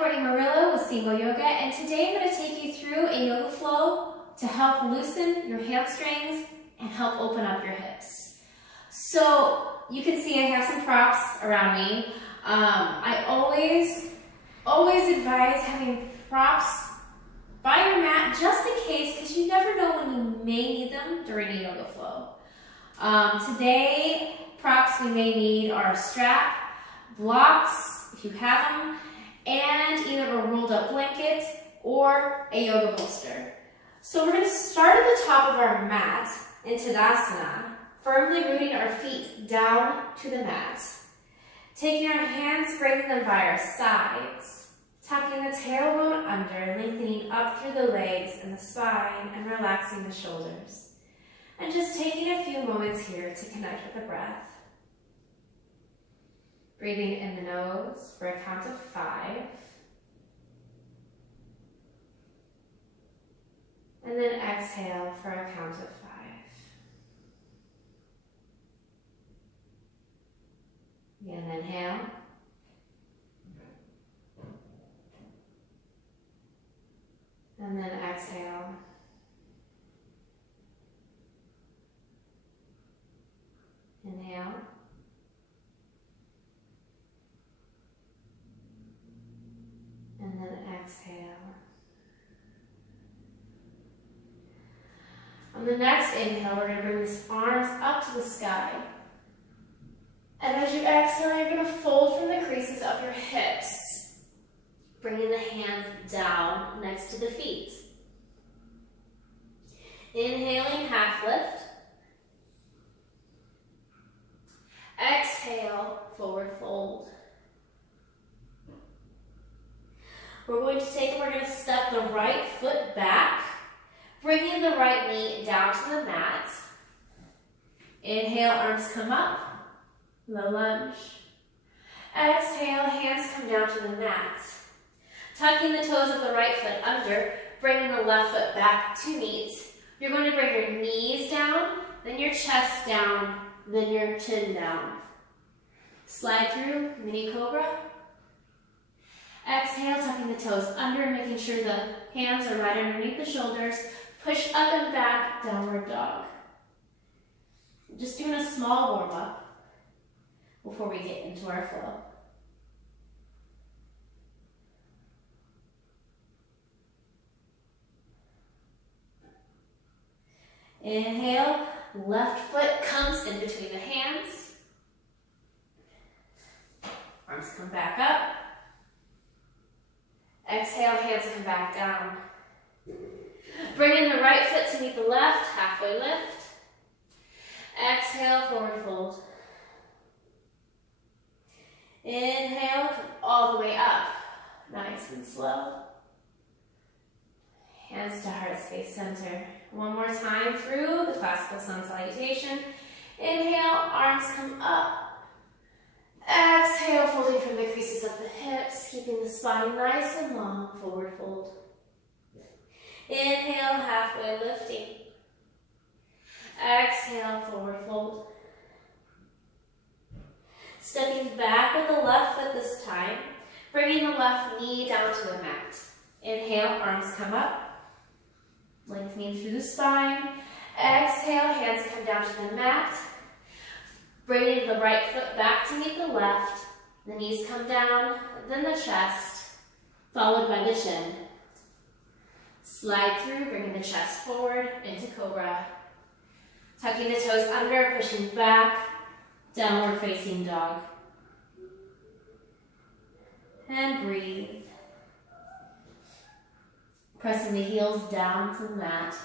Courtney Murillo with Single Yoga, and today I'm going to take you through a yoga flow to help loosen your hamstrings and help open up your hips. So you can see I have some props around me. I always advise having props by your mat just in case, because you never know when you may need them during a yoga flow. Today, props we may need are a strap, blocks, if you have them, and either a rolled up blanket or a yoga bolster. So we're going to start at the top of our mat in Tadasana, firmly rooting our feet down to the mat. Taking our hands, bringing them by our sides, tucking the tailbone under, lengthening up through the legs and the spine, and relaxing the shoulders. And just taking a few moments here to connect with the breath. Breathing in the nose for a count of 5. And then exhale for a count of 5. Again, inhale. And then exhale. Inhale. And then exhale. On the next inhale, we're going to bring the arms up to the sky. And as you exhale, you're going to fold from the creases of your hips, bringing the hands down next to the feet. Inhaling, half lift. Exhale, forward fold. We're going to take and we're going to step the right foot back, bringing the right knee down to the mat. Inhale, arms come up, low lunge. Exhale, hands come down to the mat. Tucking the toes of the right foot under, bringing the left foot back to meet. You're going to bring your knees down, then your chest down, then your chin down. Slide through, mini cobra. Exhale, tucking the toes under, making sure the hands are right underneath the shoulders. Push up and back, downward dog. Just doing a small warm up before we get into our flow. Inhale, left foot comes in between the hands. Arms come back up. Exhale, hands come back down. Bringing the right foot to meet the left, halfway lift. Exhale, forward fold. Inhale, come all the way up. Nice and slow. Hands to heart space center. One more time through the classical sun salutation. Inhale, arms come up. Exhale, folding from the creases of the hips, keeping the spine nice and long, forward fold. Inhale, halfway lifting. Exhale, forward fold. Stepping back with the left foot this time, bringing the left knee down to the mat. Inhale, arms come up, lengthening through the spine. Exhale, hands come down to the mat. Bringing the right foot back to meet the left. The knees come down, then the chest, followed by the chin. Slide through, bringing the chest forward into cobra. Tucking the toes under, pushing back, downward facing dog. And breathe. Pressing the heels down to the mat.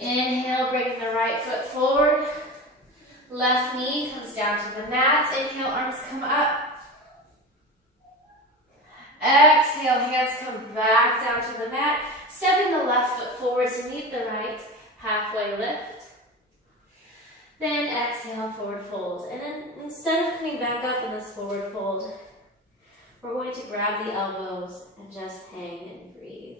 Inhale, bringing the right foot forward. Left knee comes down to the mat. Inhale, arms come up. Exhale, hands come back down to the mat. Stepping the left foot forward to meet the right. Halfway lift. Then exhale, forward fold. And then instead of coming back up in this forward fold, we're going to grab the elbows and just hang and breathe.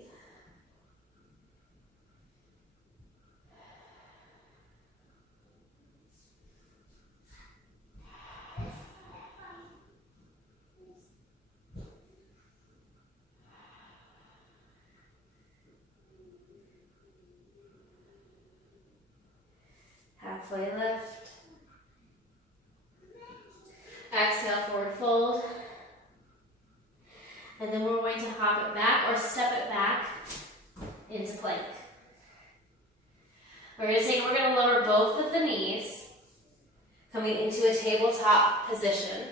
Halfway lift. Exhale, forward fold. And then we're going to hop it back or step it back into plank. We're going to lower both of the knees, coming into a tabletop position.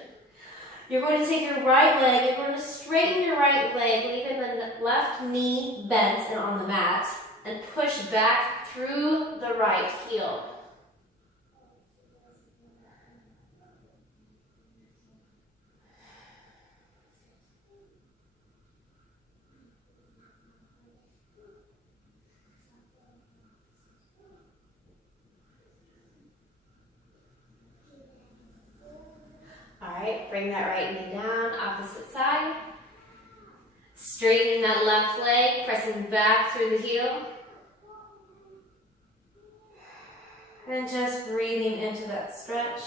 You're going to take your right leg, you're going to straighten your right leg, leaving the left knee bent and on the mat, and push back through the right heel. Alright, bring that right knee down, opposite side. Straightening that left leg, pressing back through the heel. And just breathing into that stretch.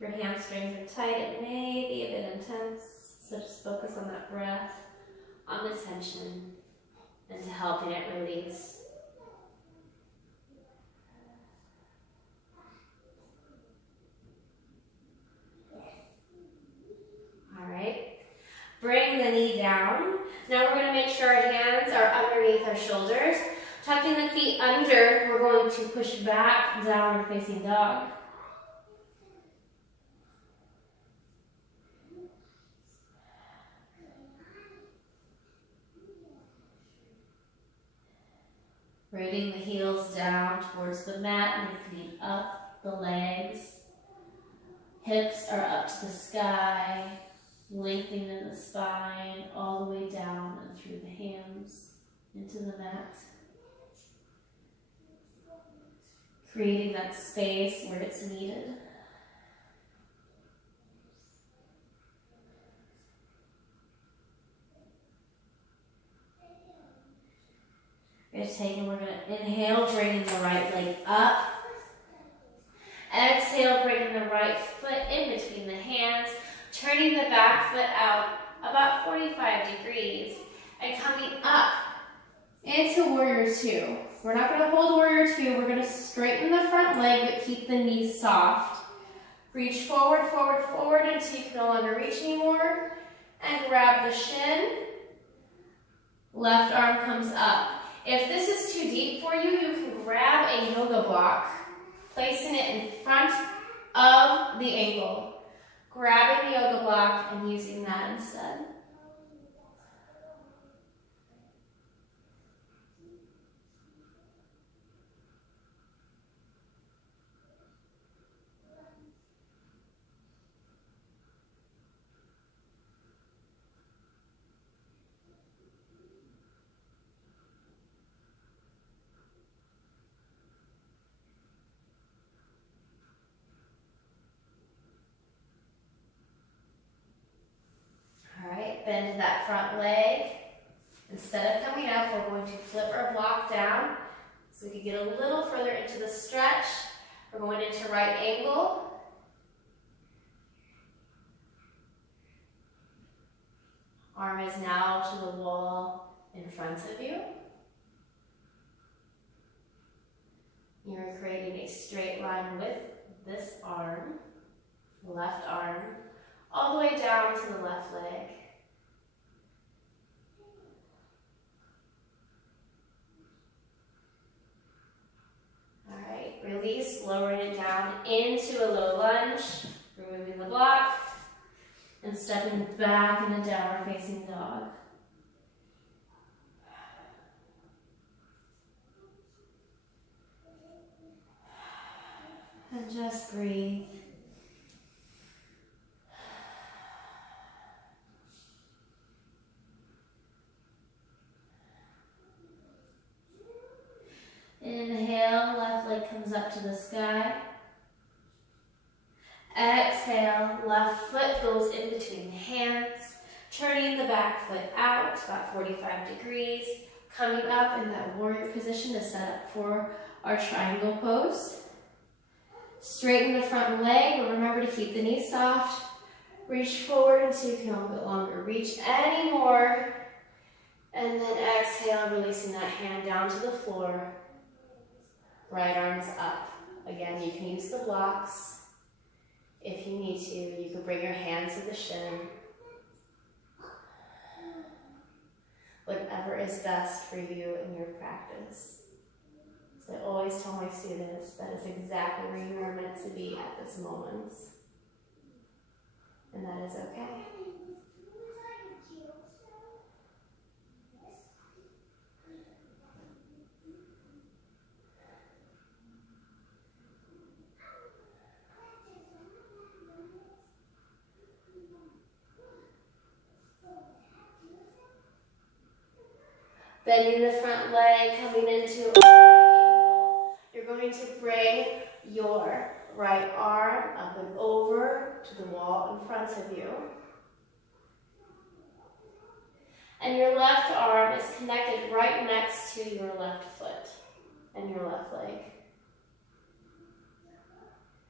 Your hamstrings are tight, it may be a bit intense, so just focus on that breath, on the tension, and to helping it release. Alright, bring the knee down. Now we're going to make sure our hands are underneath our shoulders. Tucking the feet under, we're going to push back, downward facing dog. Rooting the heels down towards the mat, lifting up the legs. Hips are up to the sky, lengthening the spine all the way down and through the hands into the mat. Creating that space where it's needed. We're going to inhale, bringing the right leg up. Exhale, bringing the right foot in between the hands, turning the back foot out about 45 degrees, and coming up into Warrior Two. We're not going to hold Warrior Two, we're going to straighten the front leg, but keep the knees soft. Reach forward, forward, forward until you can no longer reach anymore, and grab the shin. Left arm comes up. If this is too deep for you, you can grab a yoga block, placing it in front of the ankle. Grabbing the yoga block and using that instead. Bend that front leg. Instead of coming up, we're going to flip our block down so we can get a little further into the stretch. We're going into right angle. Arm is now to the wall in front of you. You're creating a straight line with this arm, the left arm, all the way down to the left leg. Alright, release, lowering it down into a low lunge, removing the block, and stepping back in a downward facing dog. And just breathe. Inhale, left leg comes up to the sky. Exhale, left foot goes in between the hands, turning the back foot out about 45 degrees, coming up in that warrior position to set up for our triangle pose. Straighten the front leg, but remember to keep the knees soft. Reach forward until you can a little bit longer reach any more. And then exhale, releasing that hand down to the floor. Right arm is up. Again, you can use the blocks. If you need to, you can bring your hands to the shin. Whatever is best for you in your practice. So I always tell my students that is exactly where you are meant to be at this moment. And that is okay. Bending the front leg, coming into a right angle. You're going to bring your right arm up and over to the wall in front of you. And your left arm is connected right next to your left foot and your left leg.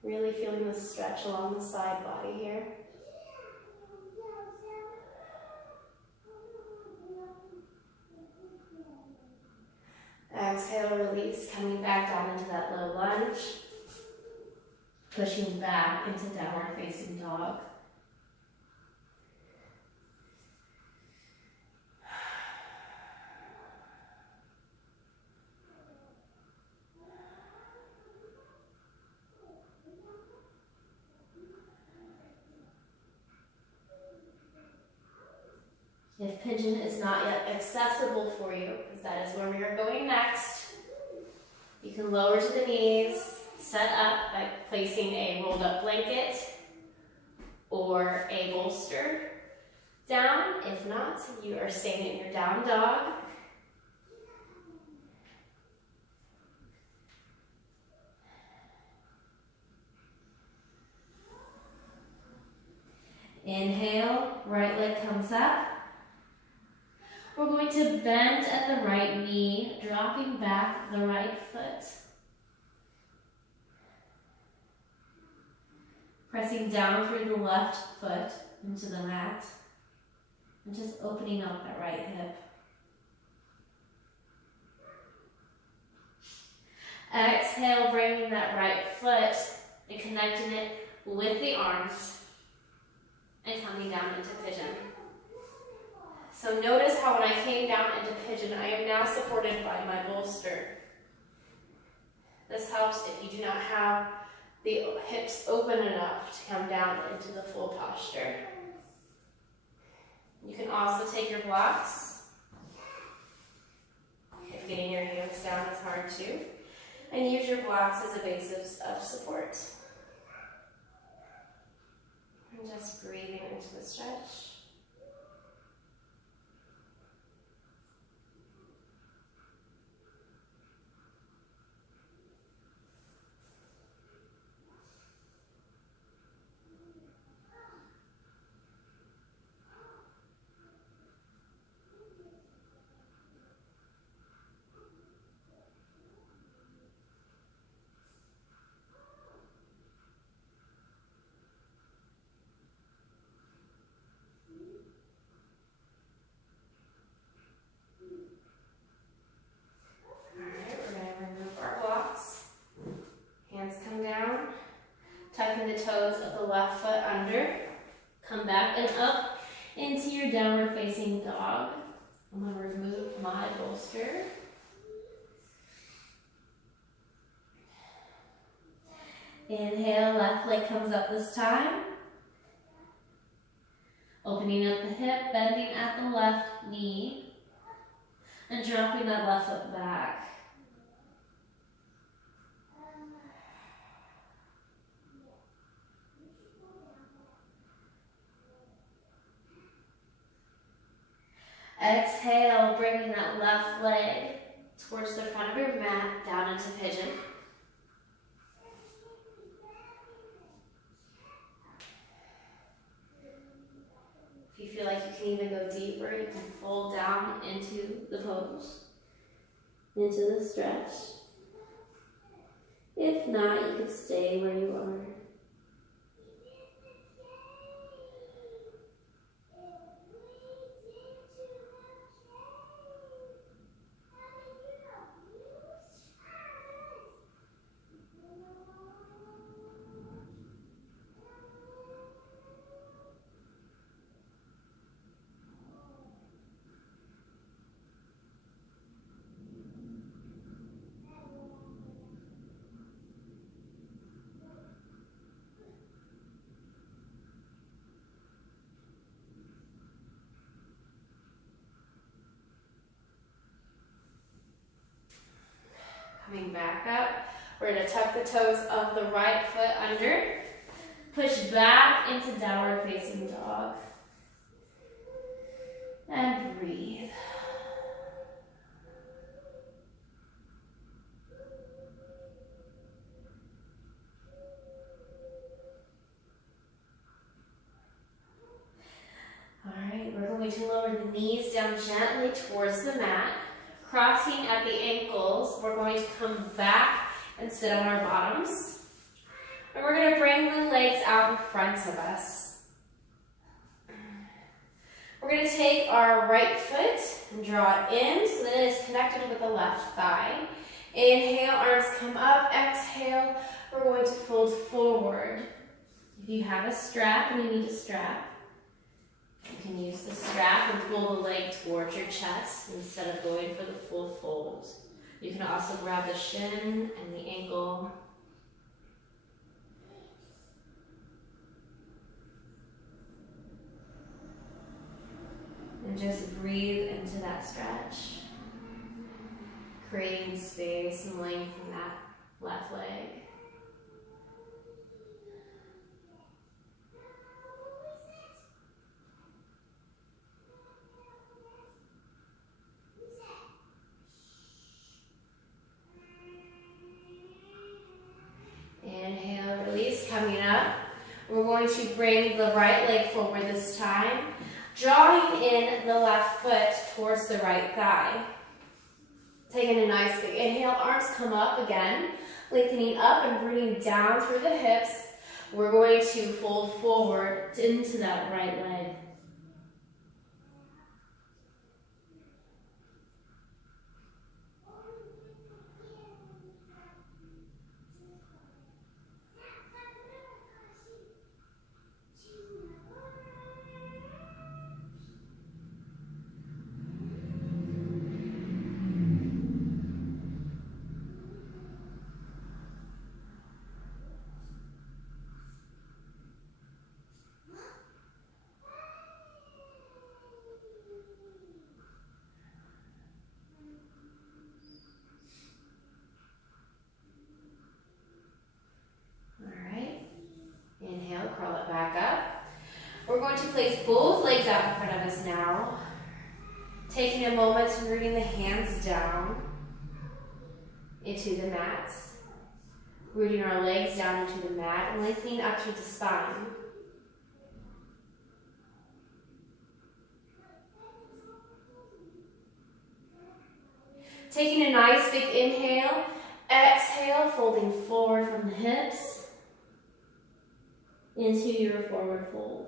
Really feeling the stretch along the side body here. Exhale, release, coming back down into that low lunge. Pushing back into downward facing dog. If pigeon is not yet accessible for you, because that is where we are going next, you can lower to the knees, set up by placing a rolled up blanket or a bolster down. If not, you are staying in your down dog. Inhale, right leg comes up. We're going to bend at the right knee, dropping back the right foot. Pressing down through the left foot into the mat. And just opening up that right hip. Exhale, bringing that right foot and connecting it with the arms and coming down into pigeon. So notice how when I came down into pigeon, I am now supported by my bolster. This helps if you do not have the hips open enough to come down into the full posture. You can also take your blocks, if getting your hands down is hard too, and use your blocks as a basis of support. And just breathing into the stretch. Tucking the toes of the left foot under. Come back and up into your downward facing dog. I'm going to remove my bolster. Inhale, left leg comes up this time. Opening up the hip, bending at the left knee. And dropping that left foot back. Exhale, bringing that left leg towards the front of your mat, down into pigeon. If you feel like you can even go deeper, you can fold down into the pose, into the stretch. If not, you can stay where you are. Coming back up. We're going to tuck the toes of the right foot under. Push back into downward facing dog. And breathe. Alright, we're going to lower the knees down gently towards the mat. Crossing at the ankles, we're going to come back and sit on our bottoms. And we're going to bring the legs out in front of us. We're going to take our right foot and draw it in so that it is connected with the left thigh. Inhale, arms come up. Exhale, we're going to fold forward. If you have a strap and you need a strap, you can use the strap and pull the leg towards your chest instead of going for the full fold. You can also grab the shin and the ankle. And just breathe into that stretch, creating space and length in that left leg. Inhale, release, coming up. We're going to bring the right leg forward this time, drawing in the left foot towards the right thigh. Taking a nice big inhale, arms come up again, lengthening up and bringing down through the hips. We're going to fold forward into that right leg. Curl it back up. We're going to place both legs out in front of us now. Taking a moment and rooting the hands down into the mat. Rooting our legs down into the mat and lengthening up through the spine. Taking a nice big inhale. Exhale, folding forward from the hips into your forward fold.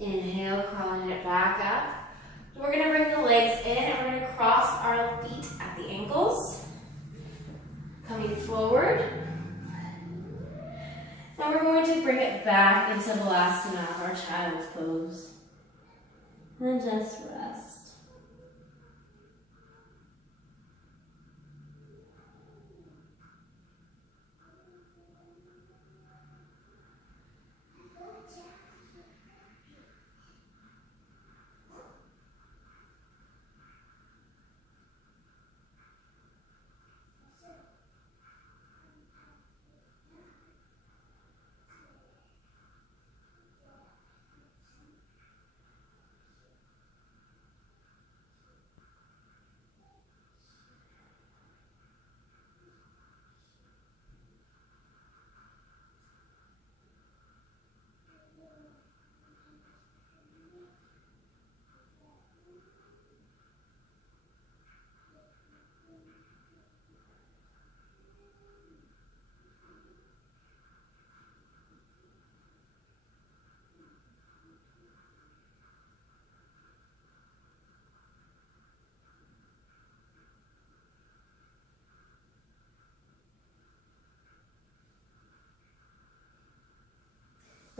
Inhale, crawling it back up. We're going to bring the legs in and we're going to cross our feet at the ankles. Coming forward. And we're going to bring it back into Balasana, our child's pose. And just rest.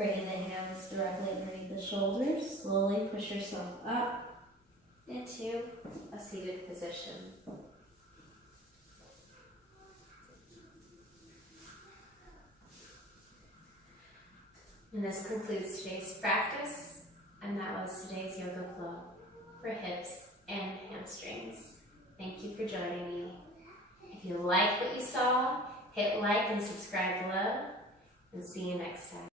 Bringing the hands directly underneath the shoulders. Slowly push yourself up into a seated position. And this concludes today's practice, and that was today's yoga flow for hips and hamstrings. Thank you for joining me. If you like what you saw, hit like and subscribe below, and see you next time.